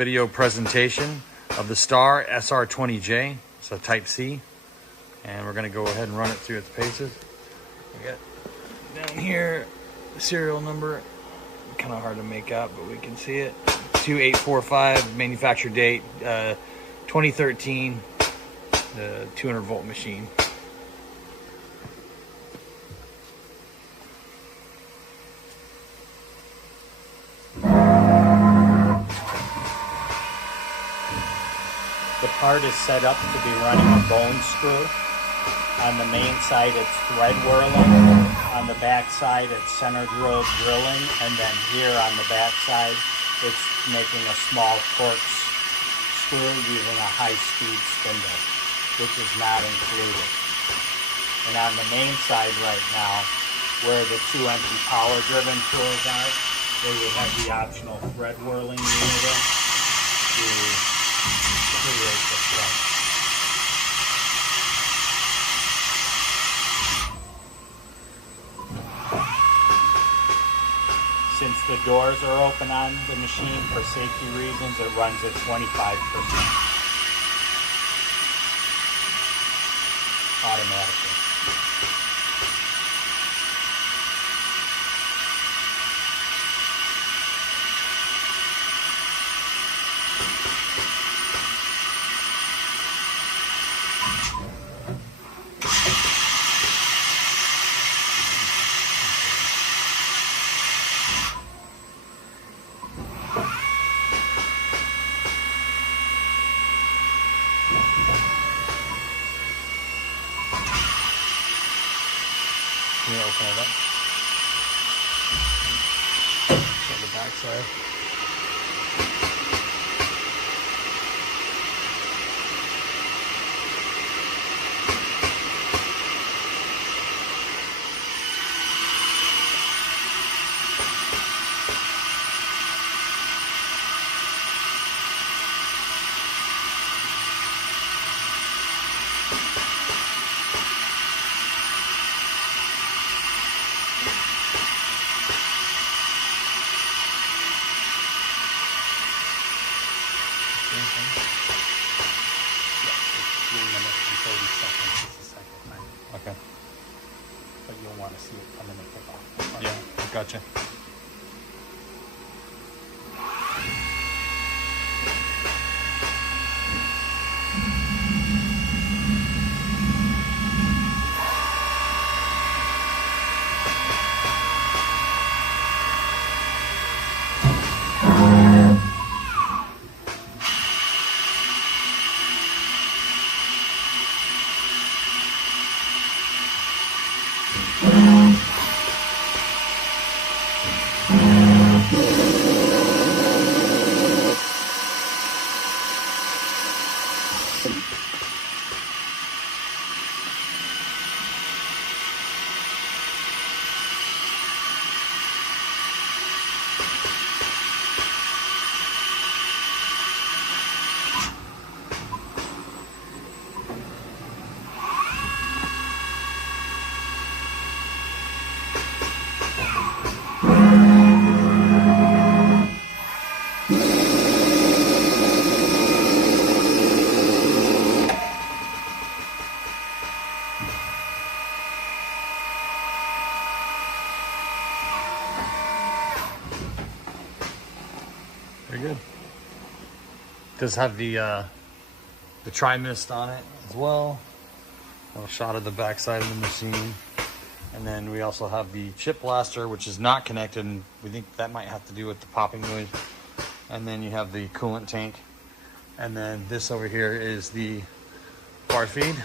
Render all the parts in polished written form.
video presentation of the Star SR-20J. It's a Type C. And we're going to go ahead and run it through its paces. We got down here the serial number. Kind of hard to make out, but we can see it. 2845, manufacture date 2013, 200 volt machine. The part is set up to be running a bone screw. On the main side it's thread whirling. On the back side it's center drill drilling, and then here on the back side it's making a small corkscrew using a high-speed spindle, which is not included. And on the main side right now, where the two empty power-driven tools are, they would have the optional thread whirling unit in to create the thread. Since the doors are open on the machine for safety reasons, it runs at 25% automatically. Can you open it up? On the back side. Okay. But you'll want to see it come in and pick off. Yeah, gotcha. Very good. Does have the tri-mist on it as well. A little shot of the back side of the machine. And then we also have the chip blaster, which is not connected, and we think that might have to do with the popping noise. And then you have the coolant tank. And then this over here is the bar feed.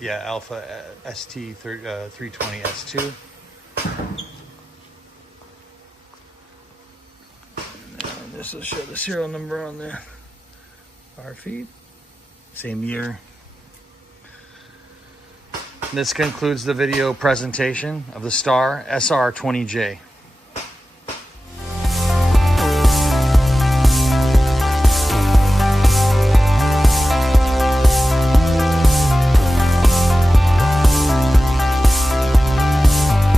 Yeah, Alpha ST-320S2. And this will show the serial number on the bar feed. Same year. This concludes the video presentation of the Star SR-20J.